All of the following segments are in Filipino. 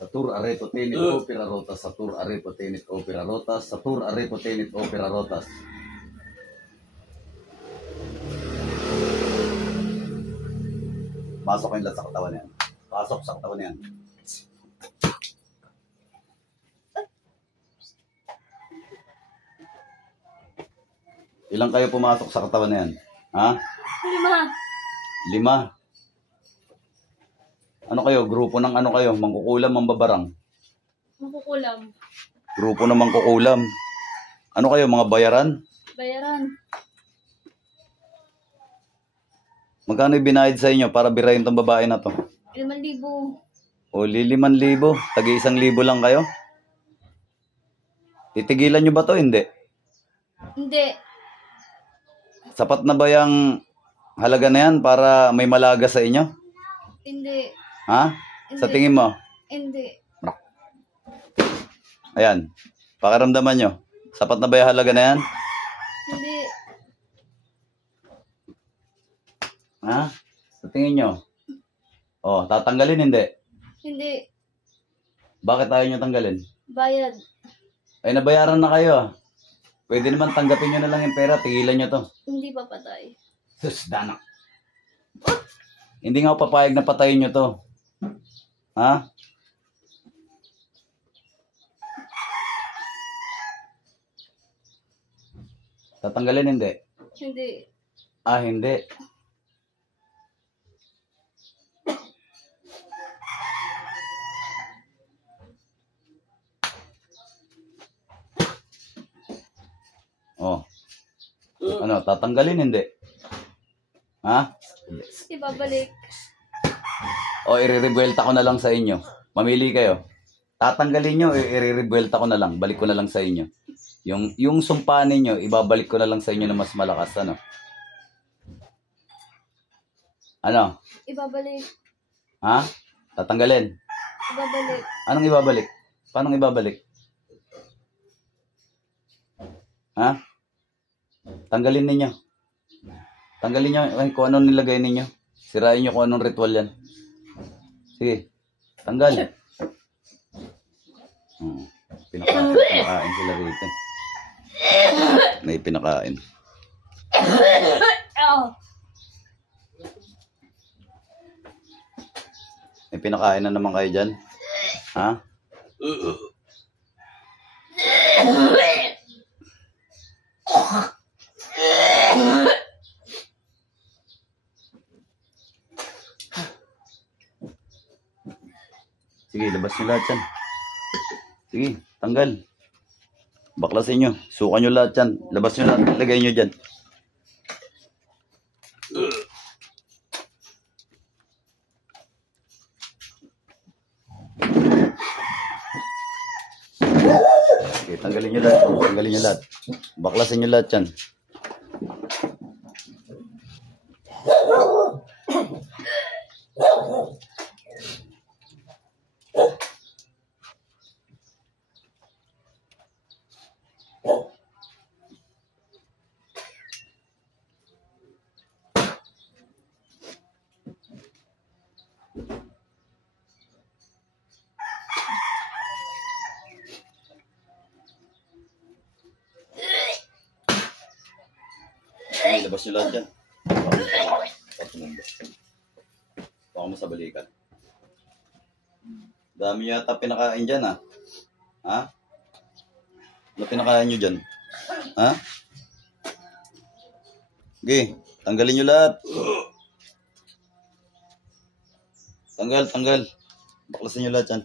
Satur arepo tenit opera rotas, satur arepo tenit opera rotas, satur arepo tenit opera rotas. Pasok yung lahat sa katawan yan. Pasok sa katawan yan. Ilang kayo pumasok sa katawan na yan? Ha? 5. 5? Ano kayo? Grupo ng ano kayo? Mangkukulam, mambabarang? Mangkukulam. Grupo ng mangkukulam. Ano kayo? Mga bayaran? Bayaran. Magkano ibinayad sa inyo para birayin tong babae na to? 5,000. O 5,000? Tagi 1,000 lang kayo? Titigilan nyo ba to? Hindi. Hindi. Sapat na ba yung halaga na yan para may malaga sa inyo? Hindi. Ha? Hindi. Sa tingin mo? Hindi. Ayan. Pakiramdaman nyo. Sapat na ba yung halaga na yan? Hindi. Ha? Sa tingin nyo? O, tatanggalin hindi? Hindi. Bakit ayaw nyo tanggalin? Bayad. Ay, nabayaran na kayo. Pwede naman tanggapin nyo na lang yung pera. Tigilan nyo to. Hindi pa patay. Sus, danak. Hindi nga ako papayag na patayin nyo to. Ha? Tatanggalin hindi? Hindi. Ah, hindi. Oh. Ano, tatanggalin hindi? Ha? Ibabalik. O, i-rebuelta ko na lang sa inyo. Mamili kayo. Tatanggalin nyo, i-rebuelta ko na lang. Balik ko na lang sa inyo. Yung sumpa ninyo, ibabalik ko na lang sa inyo na mas malakas. Ano? Ano? Ibabalik. Ha? Tatanggalin? Ibabalik. Anong ibabalik? Paano ibabalik? Ha? Tanggalin ninyo. Tanggalin nyo kung anong nilagay ninyo. Sirain nyo kung anong ritual yan. Sige. Tanggal. Pinakain sila rito. May pinakain. May pinakain na naman kayo dyan. Ha? Sige, labas nyo lahat yan. Sige, tanggal. Baklasin nyo. Suka nyo lahat yan. Labas nyo lahat. Lagay nyo dyan. Okay, tanggalin nyo lahat. Tanggalin nyo lahat. Baklasin nyo lahat yan. Labas nyo lahat yan. Baka mo sa balikan. Dami nyo yata pinakain dyan, ha? Ha? Ano pinakain nyo dyan? Ha? Okay, tanggalin nyo lahat. Tanggal. Baklasin nyo lahat yan.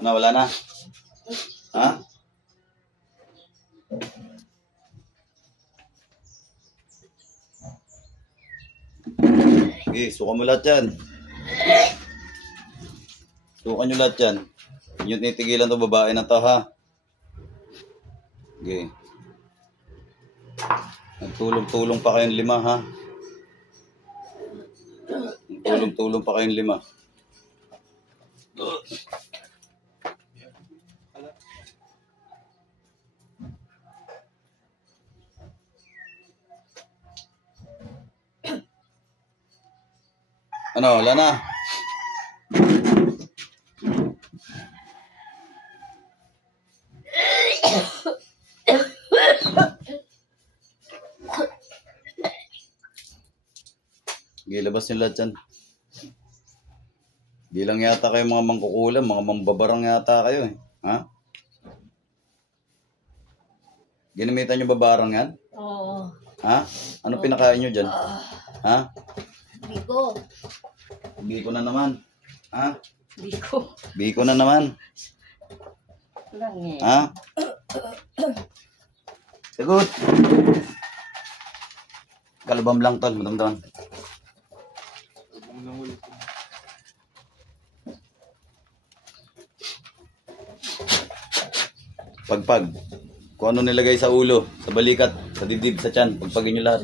Ano, wala na? Ha? Okay, suka mo lahat yan. Suka nyo lahat yan. Yung titigilan to babae na to, ha? Okay. Nagtulong-tulong pa kayong 5, ha? Nagtulong-tulong pa kayong 5. Ano, wala na. Gilabas yung lahat yan. Di lang yata kayo mga mangkukulam, mga mambabarang yata kayo eh. Ha? Ginamitan nyo ba barang yan? Oo. Ha? Ano pinakain nyo dyan? Ha? Biko. Biko na naman. Ha? Biko. Biko na naman. Lang eh. Ha? Sagot. Kalabam lang tol, madamdaman. Pagpag. Kung ano nilagay sa ulo, sa balikat, sa dibdib, sa tiyan, pagpagin nyo lahat.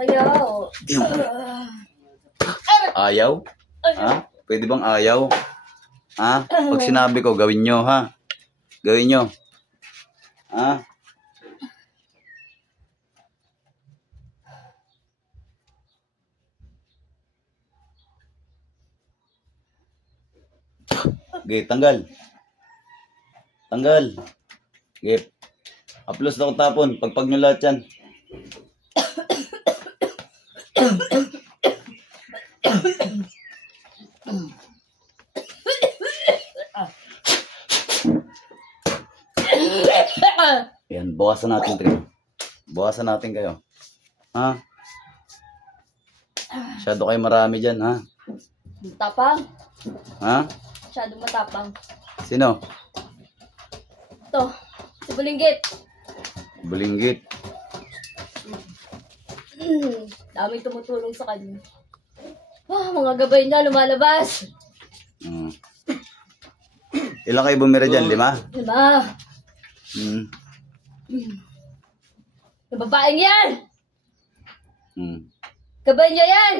Ayaw. Ayaw? Ha? Pwede bang ayaw? Ha? Pag sinabi ko, gawin nyo, ha? Gawin nyo. Ha? Okay, tanggal. Tanggal. Okay. Aplos na ko tapon. Pagpag nyo lahat yan. Yan, bawasan natin kayo. Bawasan natin kayo. Ha? Masyado kayo marami dyan, ha? Matapang. Ha? Masyadong matapang. Sino? Ito. Si Bulinggit. Bulinggit. Daming tumutulong sa kanya. Ah, mga gabay niya lumalabas. Hmm. Ilan kayo bumira dyan? 5? Diba? Hmm. Yung babaeng yan! Hmm. Gabay niya yan!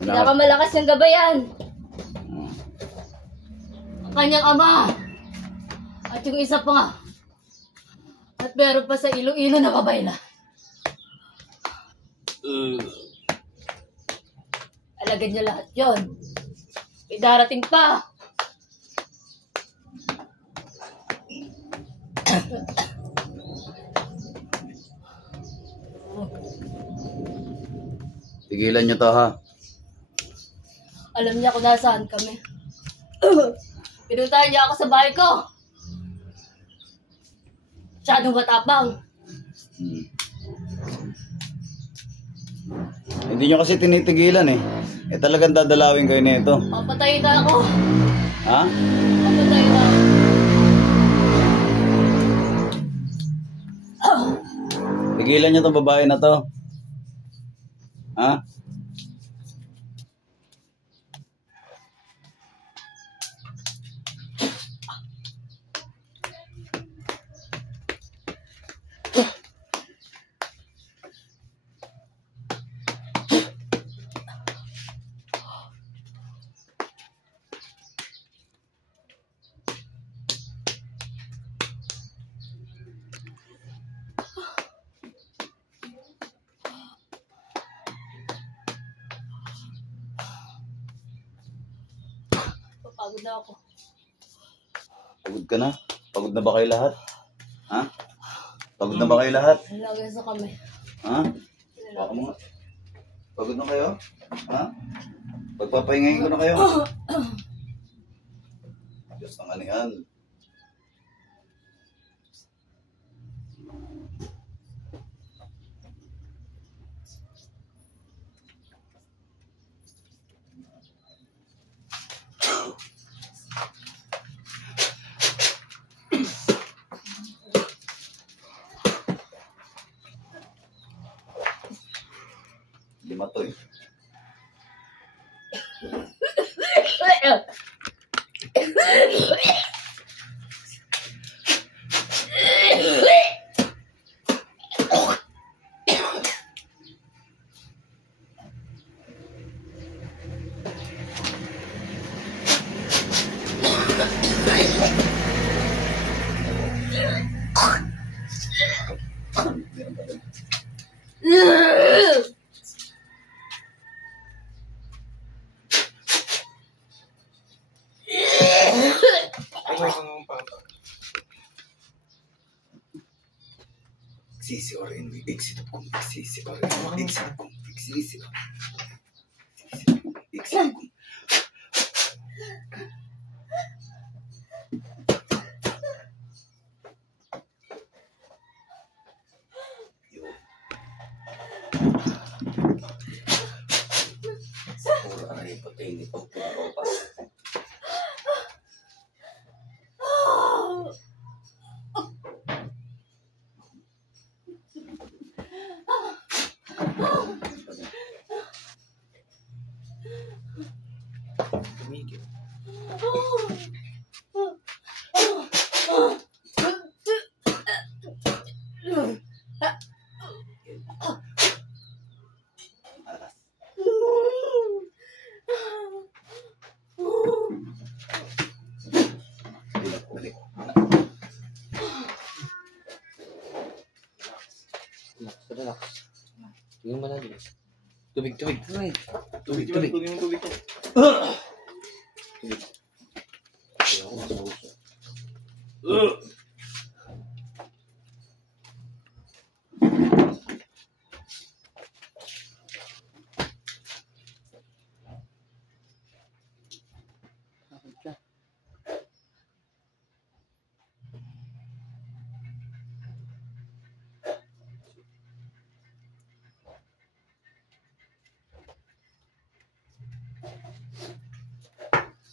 Pinakamalakas yung gabayan. Ang kanyang ama. At yung isa pa nga. At meron pa sa Iloilo na kabayla. Alagad niya lahat yon. May darating pa. Tigilan nyo to, ha? Alam niya kung nasaan kami. Pinuntahan niya ako sa bahay ko. Masyadong matapang. Hmm. Hindi nyo kasi tinitigilan eh. Eh talagang dadalawin kayo nito. Papatayin na ako. Ha? Papatayin na ako. Tigilan nyo tong babae na to. Ha? Papagod na ako. Pagod ka na? Pagod na ba kayo lahat? Ha? Pagod na ba kayo lahat? Nalagay sa kami. Ha? Baka mo nga. Pagod na kayo? Ha? Pagpapahingayin ko na kayo. Diyos ng anihan. Lima to eh. Meron pa din. Sisi orin, exit kong sisi orin, exit kong sisi exit kong. Pura na yung patay ni pagpupas. Tumigil. Alas. Balik. Relax. Tingnan mo na din. Tubig. Tubig. Tubig ko. Ayoko, masauso. Bakit ka?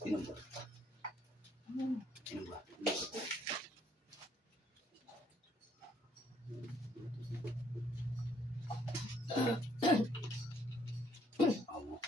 Inom ba? Inom ba? Amo.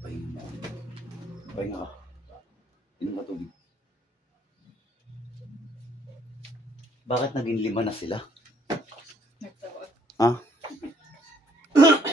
Pahinga mo. Pahinga ka. Inom ka tubig. Bakit naging 5 na sila?